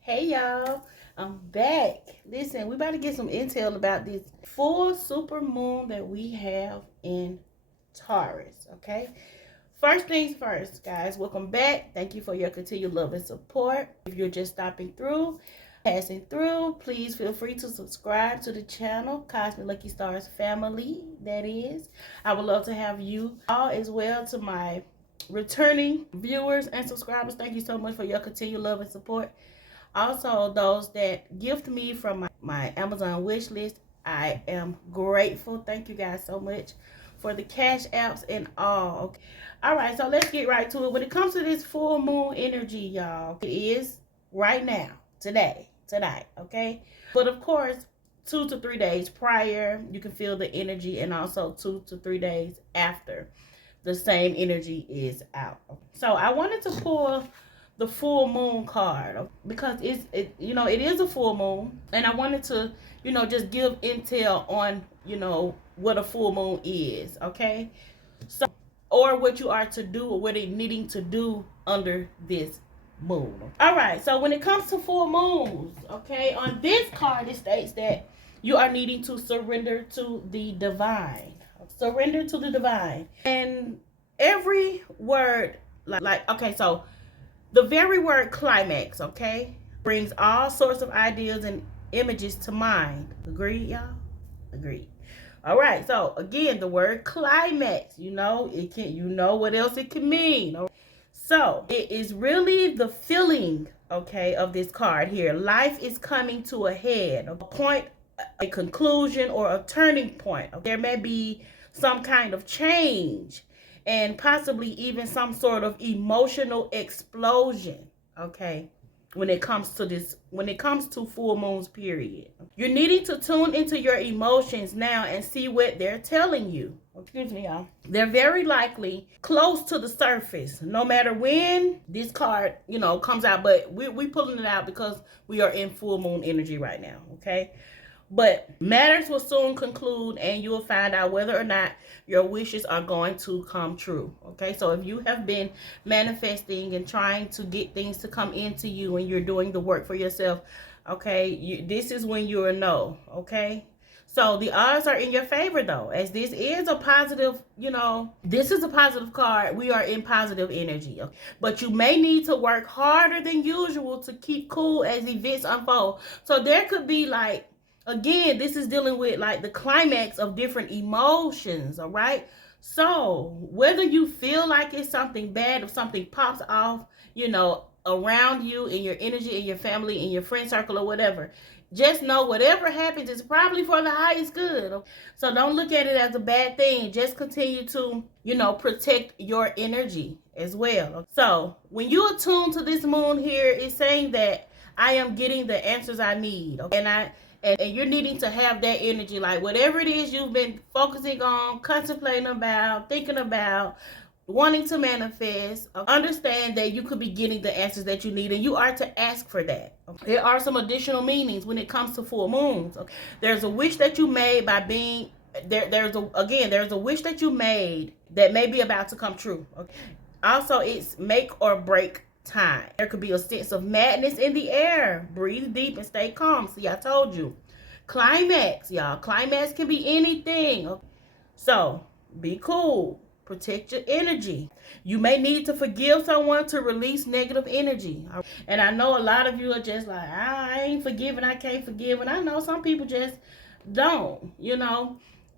Hey y'all, I'm back. Listen, we about to get some intel about this full super moon that we have in Taurus, okay? First things first, guys, welcome back. Thank you for your continued love and support. If you're just stopping through, passing through, please feel free to subscribe to the channel, Cosmic Lucky Stars family, that is. I would love to have you all as well. To my returning viewers and subscribers, thank you so much for your continued love and support. Also, those that gift me from my Amazon wish list, I am grateful. Thank you guys so much for the cash apps and all. Okay. All right, so let's get right to it. When it comes to this full moon energy, y'all, it is right now, today, tonight, okay? But of course, 2 to 3 days prior, you can feel the energy, and also 2 to 3 days after, the same energy is out. So I wanted to pull the full moon card because it is a full moon, and I wanted to just give intel on what a full moon is, okay? So, or what you are to do, or what it needing to do under this moon. All right, so when it comes to full moons, okay, on this card it states that you are needing to surrender to the divine. Surrender to the divine. And every word, okay, so the very word climax, okay, brings all sorts of ideas and images to mind. Agreed, y'all? Agreed. All right, so again, the word climax, it can, what else it can mean. So it is really the feeling, okay, of this card here. Life is coming to a head, a point, a conclusion, or a turning point. There may be some kind of change, and possibly even some sort of emotional explosion, okay, when it comes to full moons, period. You're needing to tune into your emotions now and see what they're telling you. Excuse me, y'all. They're very likely close to the surface, no matter when this card, comes out. But we pulling it out because we are in full moon energy right now, okay? But matters will soon conclude, and you will find out whether or not your wishes are going to come true. Okay, so if you have been manifesting and trying to get things to come into you, and you're doing the work for yourself, okay, this is when you'll know. Okay, so the odds are in your favor, though, as this is a positive, this is a positive card. We are in positive energy, okay? But you may need to work harder than usual to keep cool as events unfold. So there could be again, this is dealing with the climax of different emotions, all right? So whether you feel like it's something bad, if something pops off, around you, in your energy, in your family, in your friend circle, or whatever, just know whatever happens is probably for the highest good. So don't look at it as a bad thing. Just continue to, protect your energy as well. So when you attune to this moon here, it's saying that I am getting the answers I need, okay? And you're needing to have that energy, like whatever it is you've been focusing on, contemplating about, thinking about, wanting to manifest, understand that you could be getting the answers that you need, and you are to ask for that. There are some additional meanings when it comes to full moons. There's a wish that you made by being there. There's a wish that you made that may be about to come true. Also, it's make or break time. There could be a sense of madness in the air. Breathe deep and stay calm. See, I told you. Climax, y'all. Climax can be anything. So be cool. Protect your energy. You may need to forgive someone to release negative energy. And I know a lot of you are just like, I ain't forgiving, I can't forgive. And I know some people just don't,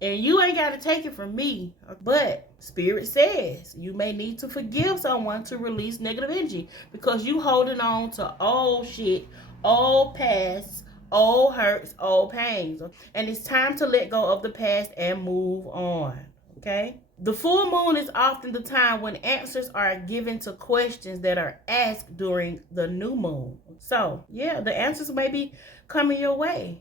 and you ain't got to take it from me. But Spirit says you may need to forgive someone to release negative energy, because you holding on to old shit, old past, old hurts, old pains. And it's time to let go of the past and move on. Okay? The full moon is often the time when answers are given to questions that are asked during the new moon. So, yeah, the answers may be coming your way,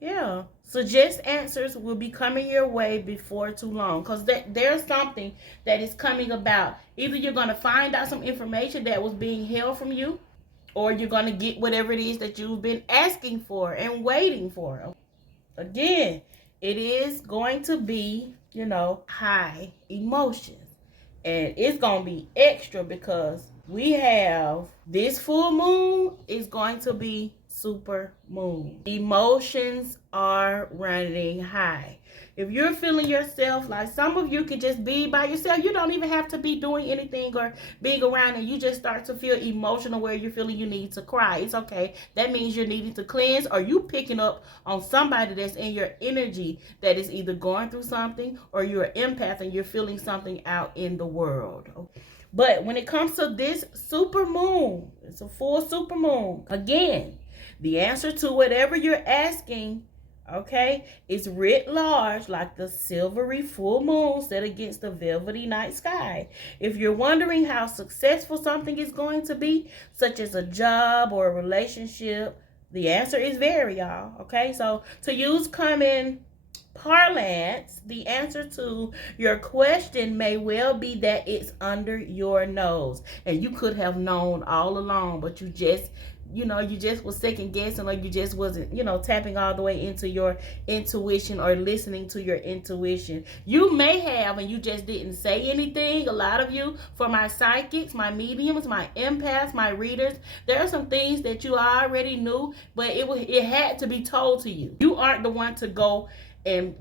Yeah. Suggest answers will be coming your way before too long, because there's something that is coming about. Either you're going to find out some information that was being held from you, or you're going to get whatever it is that you've been asking for and waiting for. Again, it is going to be, high emotions. And it's going to be extra because we have this full moon is going to be super moon. Emotions are running high. If you're feeling yourself, like some of you can just be by yourself, you don't even have to be doing anything or being around, and you just start to feel emotional where you're feeling you need to cry. It's okay. That means you're needing to cleanse, or you picking up on somebody that's in your energy that is either going through something, or you're an empath and you're feeling something out in the world. Okay? But when it comes to this super moon, it's a full super moon. Again, the answer to whatever you're asking, okay, is writ large like the silvery full moon set against the velvety night sky. If you're wondering how successful something is going to be, such as a job or a relationship, the answer is very, y'all. Okay, so to use common parlance, the answer to your question may well be that it's under your nose, and you could have known all along, but you just was second guessing, or you just wasn't tapping all the way into your intuition or listening to your intuition. You may have, and you just didn't say anything. A lot of you, for my psychics, my mediums, my empaths, my readers, there are some things that you already knew, but it had to be told to you. You aren't the one to go and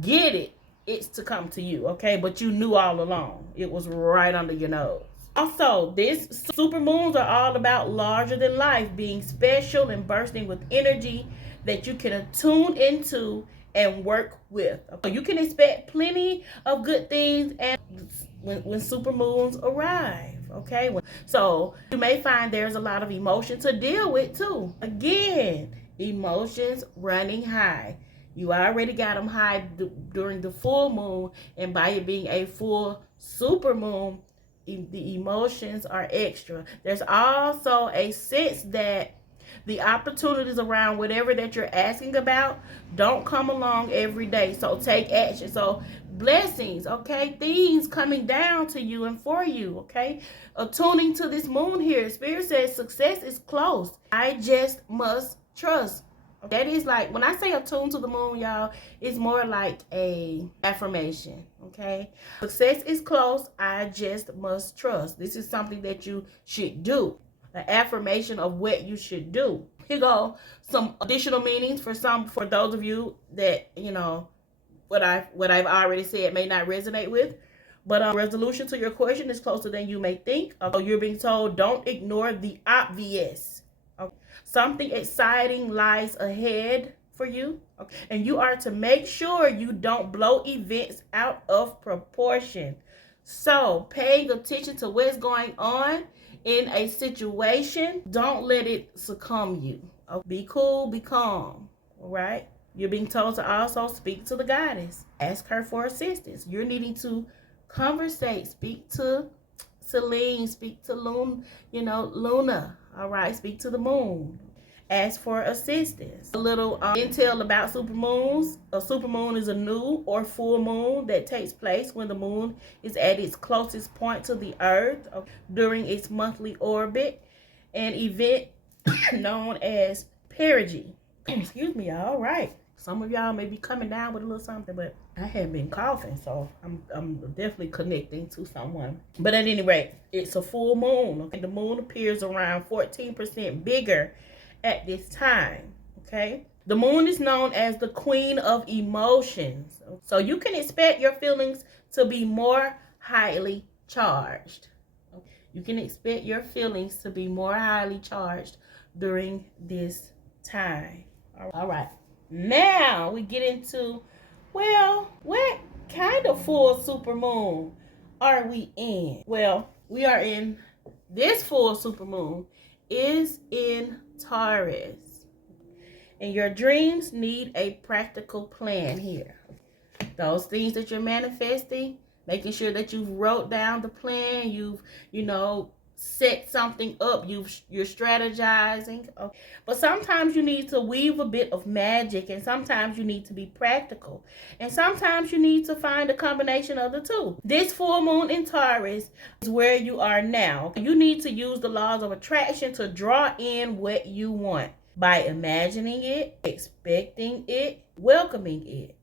get it. It's to come to you, okay? But you knew all along. It was right under your nose. Also, these super moons are all about larger than life, being special and bursting with energy that you can attune into and work with. Okay? You can expect plenty of good things and when super moons arrive, okay? So you may find there's a lot of emotion to deal with too. Again, emotions running high. You already got them high during the full moon, and by it being a full super moon, the emotions are extra. There's also a sense that the opportunities around whatever that you're asking about don't come along every day. So take action. So blessings, okay? Things coming down to you and for you, okay? Attuning to this moon here. Spirit says success is close. I just must trust. That is like, when I say attune to the moon, y'all, it's more like a affirmation, okay? Success is close. I just must trust. This is something that you should do. An affirmation of what you should do. Here go some additional meanings for those of you that, what I've already said may not resonate with. But resolution to your question is closer than you may think. You're being told, don't ignore the obvious. Something exciting lies ahead for you, and you are to make sure you don't blow events out of proportion. So paying attention to what's going on in a situation, don't let it succumb you. Be cool, be calm, all right? You're being told to also speak to the goddess. Ask her for assistance. You're needing to conversate. Speak to Celine, speak to Luna, all right? Speak to the moon. Ask for assistance. A little intel about supermoons. A supermoon is a new or full moon that takes place when the moon is at its closest point to the earth during its monthly orbit. An event known as perigee. Excuse me, all right. Some of y'all may be coming down with a little something, but I have been coughing, so I'm definitely connecting to someone. But at any rate, it's a full moon. Okay, the moon appears around 14% bigger at this time. Okay, the moon is known as the queen of emotions, so you can expect your feelings to be more highly charged. You can expect your feelings to be more highly charged during this time. All right. Now we get into, well, what kind of full super moon are we in? Well, we are in, this full super moon is in Taurus. And your dreams need a practical plan here. Those things that you're manifesting, making sure that you've wrote down the plan, you've, set something up, you're strategizing. But sometimes you need to weave a bit of magic, and sometimes you need to be practical, and sometimes you need to find a combination of the two. This full moon in Taurus is where you are now. You need to use the laws of attraction to draw in what you want by imagining it, expecting it, welcoming it.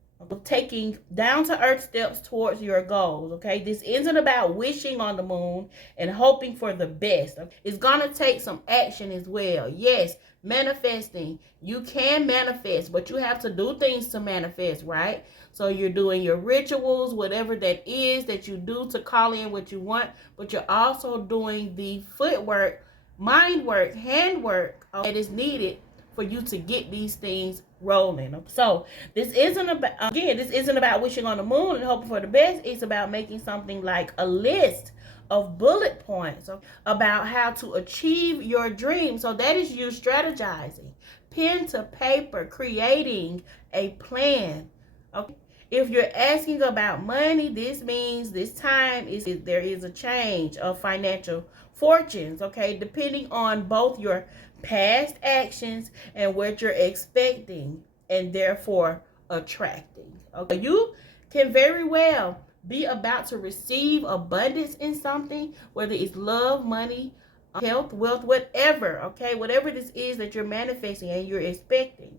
taking down-to-earth steps towards your goals, okay? This isn't about wishing on the moon and hoping for the best. It's gonna take some action as well. Yes, manifesting. You can manifest, but you have to do things to manifest, right? So you're doing your rituals, whatever that is that you do to call in what you want, but you're also doing the footwork, mind work, handwork that is needed for you to get these things rolling. So this isn't about wishing on the moon and hoping for the best. It's about making something like a list of bullet points about how to achieve your dream. So that is you strategizing, pen to paper, creating a plan. Okay. If you're asking about money, this means this time there is a change of financial fortunes, okay, depending on both your past actions and what you're expecting and therefore attracting. Okay, you can very well be about to receive abundance in something, whether it's love, money, health, wealth, whatever, okay, whatever this is that you're manifesting and you're expecting.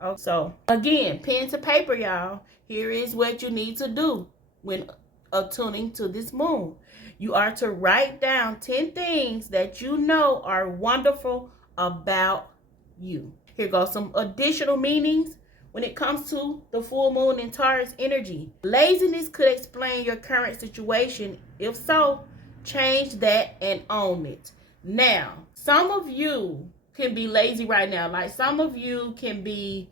Okay. So again, pen to paper, y'all. Here is what you need to do when attuning to this moon. You are to write down 10 things that you know are wonderful about you. Here goes some additional meanings when it comes to the full moon in Taurus energy. Laziness could explain your current situation. If so, change that and own it. Now, some of you can be lazy right now. Like some of you can be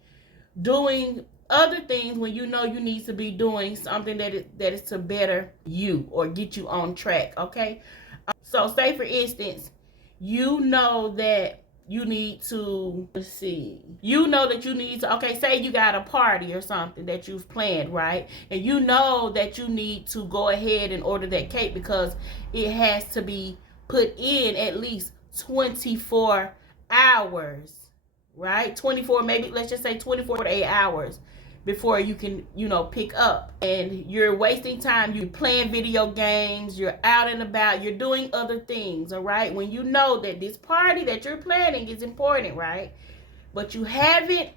doing other things when you know you need to be doing something that is to better you or get you on track, okay? So say for instance, you know that you need to, say you got a party or something that you've planned, right? And you know that you need to go ahead and order that cake because it has to be put in at least 24 hours, right? 24, maybe let's just say 24 to 8 hours before you can, pick up. And you're wasting time. You're playing video games. You're out and about. You're doing other things, all right? When you know that this party that you're planning is important, right? But you haven't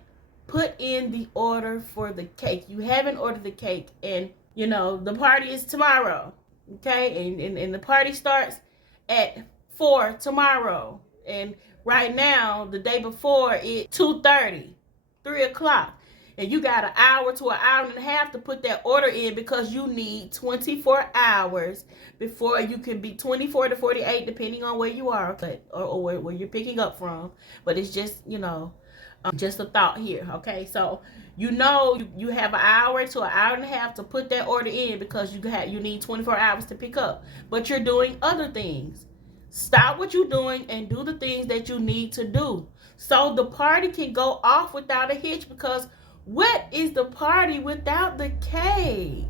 put in the order for the cake. You haven't ordered the cake. And, the party is tomorrow, okay? And the party starts at 4 tomorrow. And right now, the day before, it's 2:30, 3 o'clock. And you got an hour to an hour and a half to put that order in because you need 24 hours before you can be 24 to 48, depending on where you are, okay, or where you're picking up from. But it's just, just a thought here, okay? So, you have an hour to an hour and a half to put that order in because you need 24 hours to pick up. But you're doing other things. Stop what you're doing and do the things that you need to do. So the party can go off without a hitch because what is the party without the cake?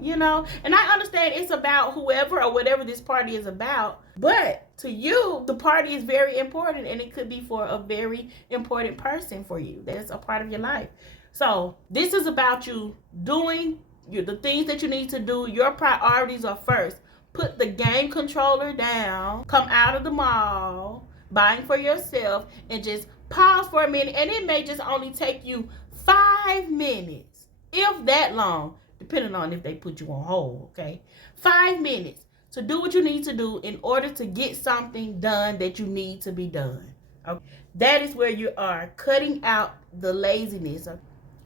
And I understand it's about whoever or whatever this party is about, but to you, the party is very important and it could be for a very important person for you. That's a part of your life. So this is about you doing the things that you need to do. Your priorities are first. Put the game controller down, come out of the mall, buying for yourself, and just pause for a minute. And it may just only take you 5 minutes, if that long, depending on if they put you on hold, okay? 5 minutes to do what you need to do in order to get something done that you need to be done. Okay? That is where you are, cutting out the laziness.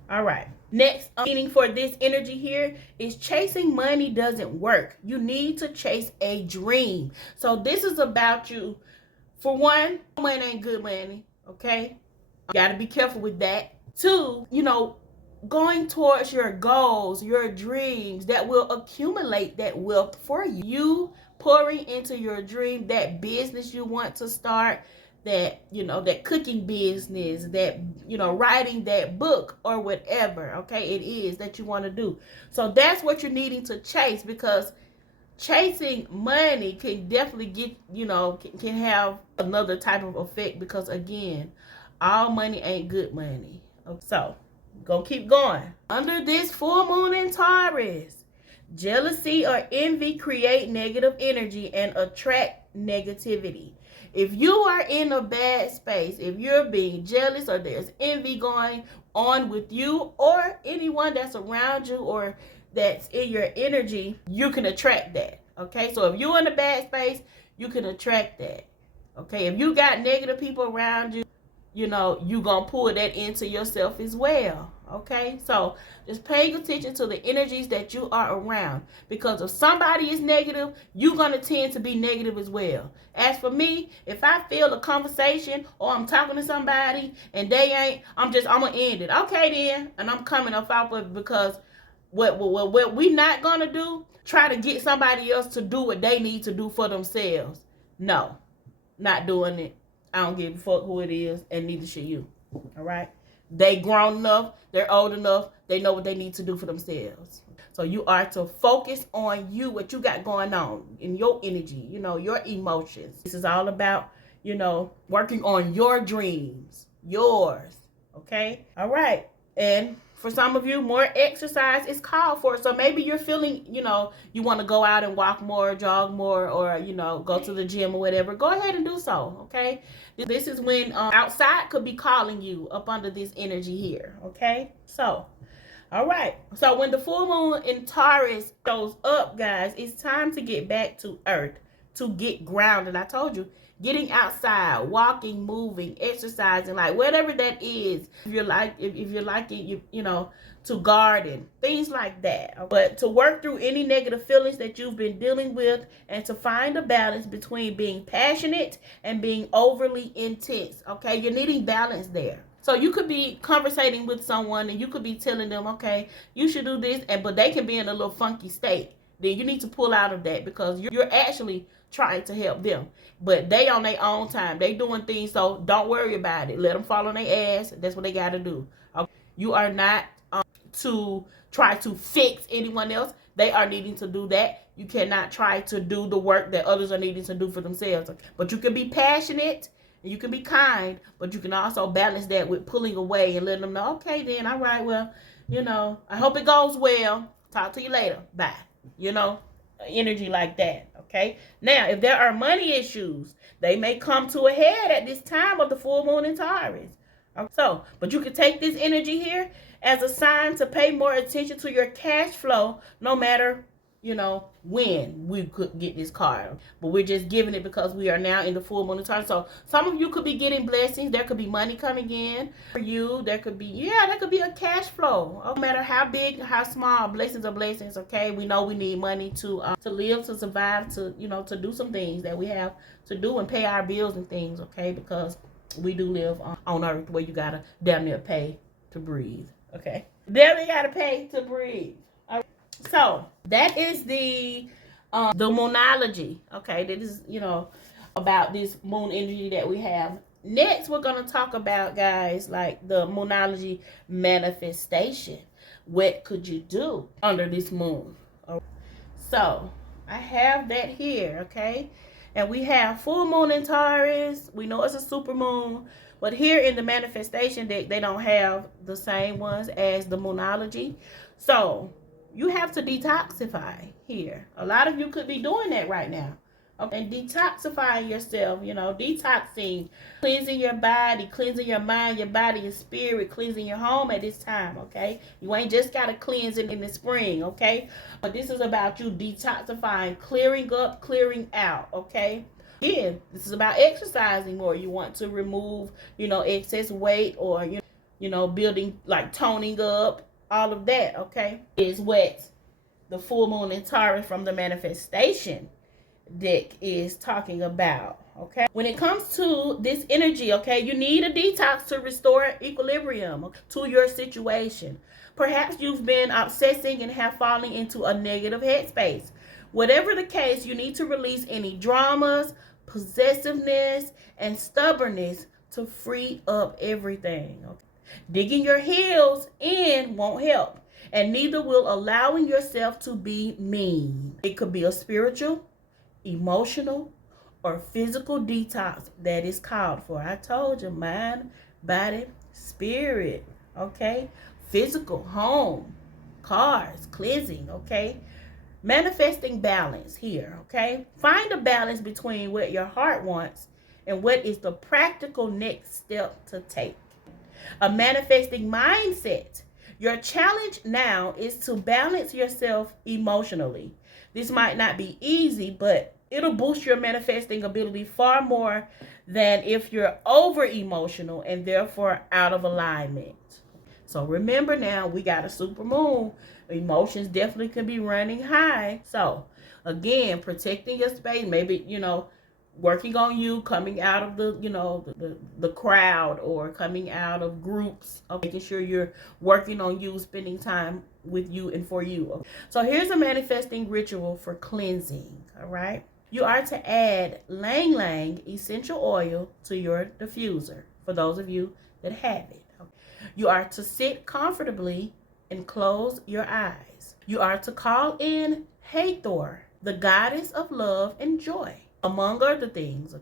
All right. Next, meaning for this energy here is chasing money doesn't work. You need to chase a dream. So this is about you. For one, money ain't good money, okay? You got to be careful with that. Two, going towards your goals, your dreams that will accumulate that wealth for you. You pouring into your dream, that business you want to start, that, that cooking business, that, writing that book or whatever, okay, it is that you want to do. So that's what you're needing to chase, because chasing money can definitely get, can have another type of effect, because again, all money ain't good money. So, gonna keep going. Under this full moon in Taurus, jealousy or envy create negative energy and attract negativity. If you are in a bad space, if you're being jealous or there's envy going on with you or anyone that's around you or that's in your energy, you can attract that. Okay, so if you're in a bad space, you can attract that. Okay, if you got negative people around you, you know, you gonna pull that into yourself as well. Okay, so just paying attention to the energies that you are around, because if somebody is negative, you're gonna tend to be negative as well. As for me, if I feel a conversation or I'm talking to somebody and they ain't, I'm gonna end it. Okay then, and I'm coming up off of it, because what we not gonna do, try to get somebody else to do what they need to do for themselves. No, not doing it. I don't give a fuck who it is, and neither should you. All right? They grown enough, they're old enough, they know what they need to do for themselves. So you are to focus on you, what you got going on in your energy, you know, your emotions. This is all about, you know, working on your dreams, yours. Okay? All right. And for some of you, more exercise is called for. So maybe you're feeling, you know, you want to go out and walk more, jog more, or, you know, go to the gym or whatever. Go ahead and do so, okay? This is when outside could be calling you up under this energy here, okay? So, all right. So when the full moon in Taurus shows up, guys, it's time to get back to earth, to get grounded. I told you, getting outside, walking, moving, exercising, like whatever that is. If you're like, if you're like it, you know, to garden, things like that. But to work through any negative feelings that you've been dealing with, and to find a balance between being passionate and being overly intense. Okay, you're needing balance there. So you could be conversating with someone and you could be telling them, okay, you should do this, but they can be in a little funky state. Then you need to pull out of that, because you're actually trying to help them, but they on their own time. They doing things, so don't worry about it. Let them fall on their ass. That's what they got to do. Okay? You are not to try to fix anyone else. They are needing to do that. You cannot try to do the work that others are needing to do for themselves. But you can be passionate and you can be kind, but you can also balance that with pulling away and letting them know, okay then, all right, well, you know, I hope it goes well. Talk to you later. Bye. You know, energy like that. Okay. Now, if there are money issues, they may come to a head at this time of the full moon in Taurus. So, but you can take this energy here as a sign to pay more attention to your cash flow, no matter, you know, when we could get this card. But we're just giving it because we are now in the full moon in Taurus. So some of you could be getting blessings. There could be money coming in for you. There could be, there could be a cash flow. No matter how big, how small, blessings are blessings, okay? We know we need money to live, to survive, to, you know, to do some things that we have to do and pay our bills and things, okay? Because we do live on earth where you gotta damn near pay to breathe, okay? Damn near gotta pay to breathe. So that is the moonology, okay? That is, you know, about this moon energy that we have. Next, we're going to talk about, guys, like the moonology manifestation. What could you do under this moon? So I have that here, okay? And we have full moon in Taurus. We know it's a super moon. But here in the manifestation deck, they don't have the same ones as the moonology. So you have to detoxify here. A lot of you could be doing that right now. Okay? And detoxifying yourself, you know, detoxing, cleansing your body, cleansing your mind, your body, your spirit, cleansing your home at this time, okay? You ain't just got to cleanse it in the spring, okay? But this is about you detoxifying, clearing up, clearing out, okay? Again, this is about exercising more. You want to remove, you know, excess weight, or, you know, building, like toning up, all of that, okay, is what the full moon in Taurus from the manifestation deck is talking about, okay? When it comes to this energy, okay, you need a detox to restore equilibrium to your situation. Perhaps you've been obsessing and have fallen into a negative headspace. Whatever the case, you need to release any dramas, possessiveness, and stubbornness to free up everything, okay? Digging your heels in won't help, and neither will allowing yourself to be mean. It could be a spiritual, emotional, or physical detox that is called for. I told you, mind, body, spirit, okay? Physical, home, cars, cleansing, okay? Manifesting balance here, okay? Find a balance between what your heart wants and what is the practical next step to take. A manifesting mindset. Your challenge now is to balance yourself emotionally. This might not be easy, but it'll boost your manifesting ability far more than if you're over emotional and therefore out of alignment. So remember now, we got a super moon. Emotions definitely can be running high. So again, protecting your space, maybe, working on you, coming out of the crowd, or coming out of groups, making sure you're working on you, spending time with you and for you. So here's a manifesting ritual for cleansing. All right. You are to add Lang Lang essential oil to your diffuser, for those of you that have it. You are to sit comfortably and close your eyes. You are to call in Hathor, the goddess of love and joy, among other things.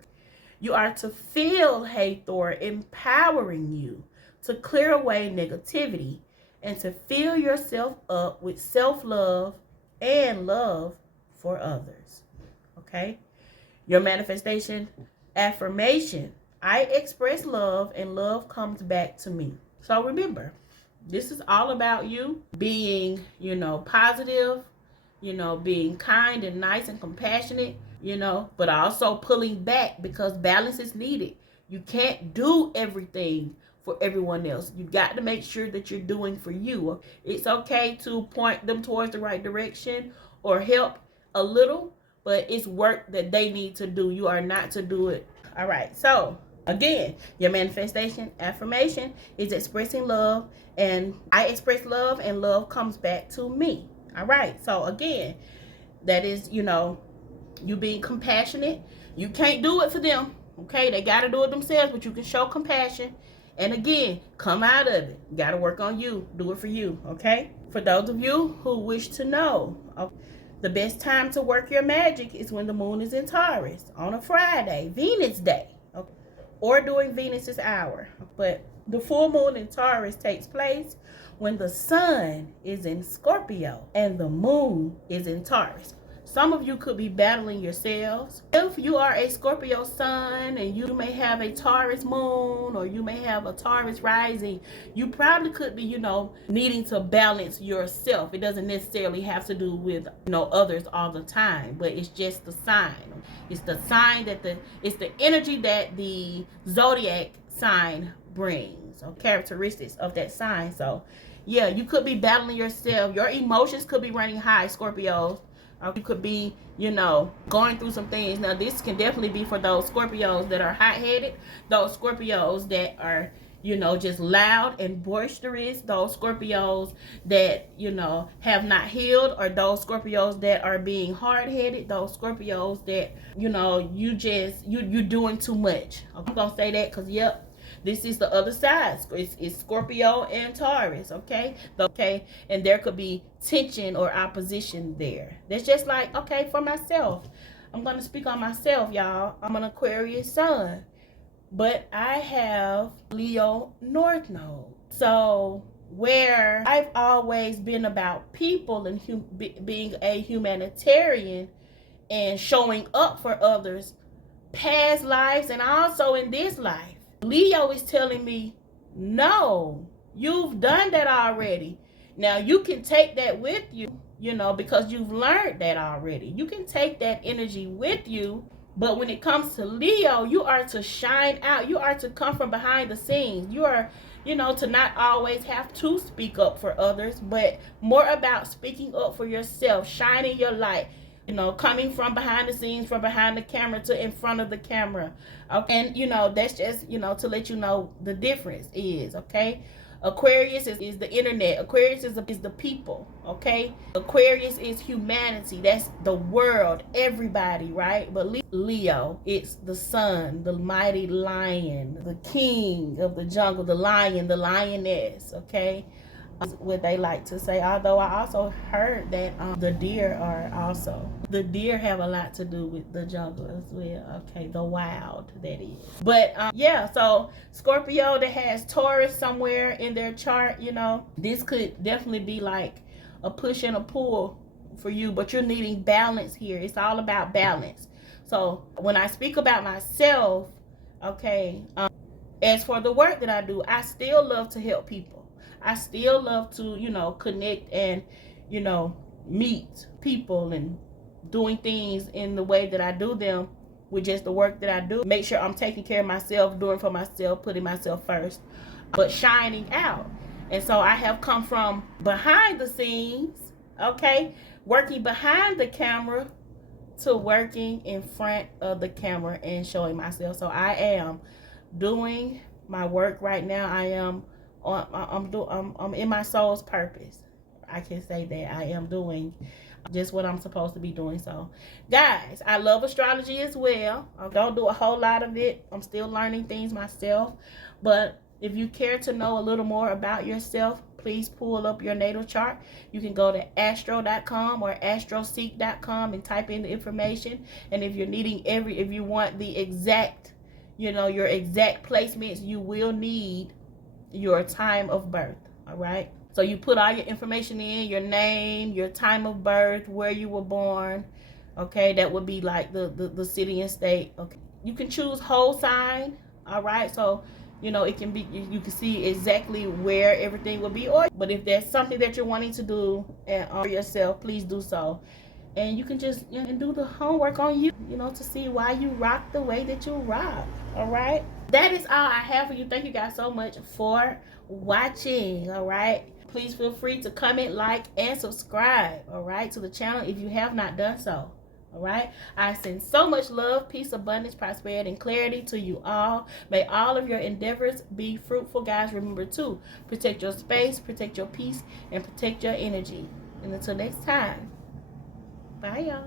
You are to feel Hathor empowering you to clear away negativity and to fill yourself up with self-love and love for others. Okay? Your manifestation affirmation. I express love and love comes back to me. So remember, this is all about you being, positive, being kind and nice and compassionate, but also pulling back, because balance is needed. You can't do everything for everyone else. You got to make sure that you're doing for you. It's okay to point them towards the right direction or help a little, but it's work that they need to do. You are not to do it. All right. So again, your manifestation affirmation is expressing love, and I express love and love comes back to me. All right. So again, that is, you being compassionate. You can't do it for them. Okay. They got to do it themselves, but you can show compassion. And again, come out of it. You got to work on you. Do it for you. Okay. For those of you who wish to know, the best time to work your magic is when the moon is in Taurus on a Friday, Venus day. Okay, or during Venus's hour. But the full moon in Taurus takes place when the sun is in Scorpio and the moon is in Taurus. Some of you could be battling yourselves. If you are a Scorpio sun and you may have a Taurus moon, or you may have a Taurus rising, you probably could be, needing to balance yourself. It doesn't necessarily have to do with, others all the time, but it's just the sign. It's the sign it's the energy that the zodiac sign brings, or characteristics of that sign. So yeah, you could be battling yourself. Your emotions could be running high, Scorpios. You could be, going through some things. Now, this can definitely be for those Scorpios that are hot-headed, those Scorpios that are, just loud and boisterous, those Scorpios that, have not healed, or those Scorpios that are being hard-headed, those Scorpios that, you're doing too much. I'm going to say that because, yep, this is the other side. It's Scorpio and Taurus, okay? And there could be tension or opposition there. That's just like, okay, for myself. I'm going to speak on myself, y'all. I'm an Aquarius sun. But I have Leo North Node. So where I've always been about people and being a humanitarian and showing up for others, past lives and also in this life, Leo is telling me, no, you've done that already. Now you can take that with you, because you've learned that already. You can take that energy with you. But when it comes to Leo, you are to shine out. You are to come from behind the scenes. You are, to not always have to speak up for others, but more about speaking up for yourself, shining your light. Coming from behind the scenes, from behind the camera to in front of the camera. Okay? And, that's just, to let you know the difference is, okay? Aquarius is the internet. Aquarius is the people, okay? Aquarius is humanity. That's the world, everybody, right? But Leo, it's the sun, the mighty lion, the king of the jungle, the lion, the lioness, okay? What they like to say. Although I also heard that the deer have a lot to do with the jungle as well. Okay, the wild, that is. But yeah, so Scorpio that has Taurus somewhere in their chart, this could definitely be like a push and a pull for you, but you're needing balance here. It's all about balance. So when I speak about myself, okay, as for the work that I do, I still love to help people. I still love to, connect and, meet people and doing things in the way that I do them with just the work that I do. Make sure I'm taking care of myself, doing for myself, putting myself first, but shining out. And so I have come from behind the scenes, okay, working behind the camera, to working in front of the camera and showing myself. So I am doing my work right now. I'm in my soul's purpose. I can say that I am doing just what I'm supposed to be doing. So guys, I love astrology as well. I don't do a whole lot of it. I'm still learning things myself. But if you care to know a little more about yourself, please pull up your natal chart. You can go to astro.com or astroseek.com and type in the information. And if you're needing if you want the exact, your exact placements, you will need your time of birth. All right. So you put all your information in, your name, your time of birth, where you were born. Okay. That would be like the city and state. Okay. You can choose whole sign. All right. So, it can be, you can see exactly where everything will be. But if there's something that you're wanting to do for yourself, please do so. And you can just do the homework on you, to see why you rock the way that you rock. All right. That is all I have for you. Thank you guys so much for watching. All right. Please feel free to comment, like, and subscribe, all right, to the channel if you have not done so. All right. I send so much love, peace, abundance, prosperity, and clarity to you all. May all of your endeavors be fruitful, guys. Remember to protect your space, protect your peace, and protect your energy. And until next time, bye, y'all.